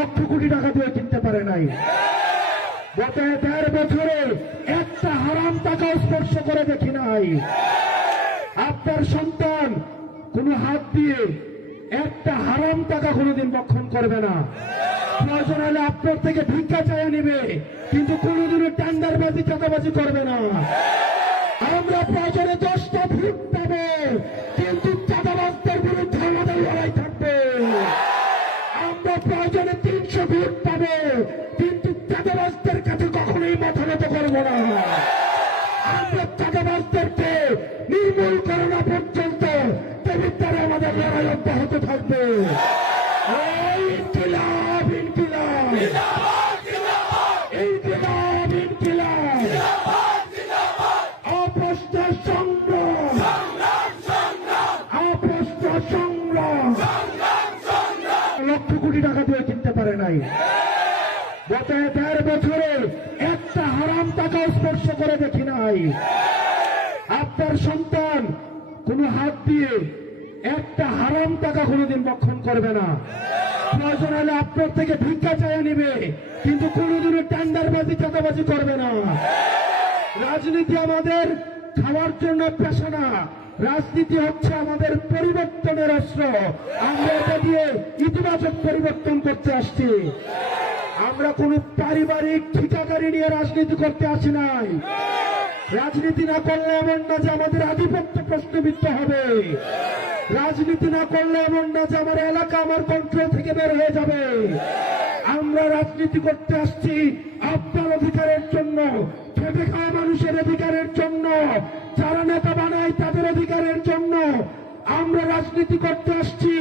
লক্ষ কোটি টাকা দিয়ে কিনতে পারে নাই। গত দেড় বছরে একটা হারাম টাকা স্পর্শ করে দেখি নাই। আপনার সন্তান কোনো হাত দিয়ে একটা হারাম টাকা কোনোদিন বক্ষণ করবে না। প্রয়োজন হলে আপনার থেকে ভিক্ষা চাইয়া নিবে, কিন্তু কোনোদিনও টেন্ডারবাজি, চাঁদাবাজি করবে না। থাকবে। লক্ষ কোটি টাকা দিয়ে কিনতে পারে নাই। গত দেড় বছরে একটা হারাম টাকা স্পর্শ করে দেখি নাই। আপনার সন্তান কোনো হাত দিয়ে একটা হারাম টাকা কোনোদিন বক্ষণ করবে না। প্রয়োজন হলে আপনার থেকে ভিক্ষা চাইয়া নিবে, কিন্তু কোনোদিনও টেন্ডারবাজি, চাঁদাবাজি করবে না। রাজনীতি আমাদের খাওয়ার জন্য পেশা না রাজনীতি হচ্ছে আমাদের পরিবর্তনের অস্ত্র। আমরা এটা দিয়ে ইতিবাচক পরিবর্তন করতে আসছি। আমরা কোন পারিবারিক ঠিকাদারি নিয়ে রাজনীতি করতে আসি নাই। রাজনীতি না করলে এমন না যে আমাদের আধিপত্য প্রশ্নবিদ্ধ হবে। রাজনীতি না করলে এমন না যে আমার এলাকা আমার কন্ট্রোল থেকে বের হয়ে যাবে। আমরা রাজনীতি করতে আসছি আপনার অধিকারের জন্য, খেটে খাওয়া মানুষের অধিকারের জন্য, যারা নেতা বানায় তাদের অধিকারের জন্য। আমরা রাজনীতি করতে আসছি,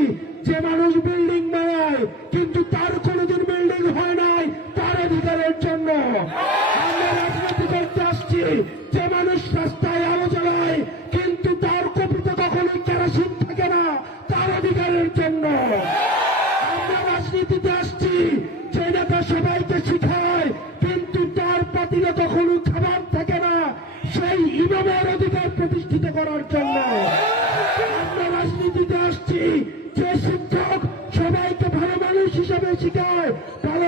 যে মানুষ বিল্ডিং বানায়, কিন্তু তার কোনোদিন বিল্ডিং হয় নাই, তার অধিকারের জন্য। আমরা রাজনীতি করতে আসছি, যে মানুষ রাস্তায় জন্য। আমরা রাজনীতিতে আসছি যে নেতা সবাইকে শিখায় কিন্তু তার পাতিলে কখনো খাবার থাকে না। সেই ইমামের অধিকার প্রতিষ্ঠিত করার জন্য। আমরা রাজনীতিতে আসছি, যে শিক্ষক সবাইকে ভালো মানুষ হিসেবে শিখায়, ভালো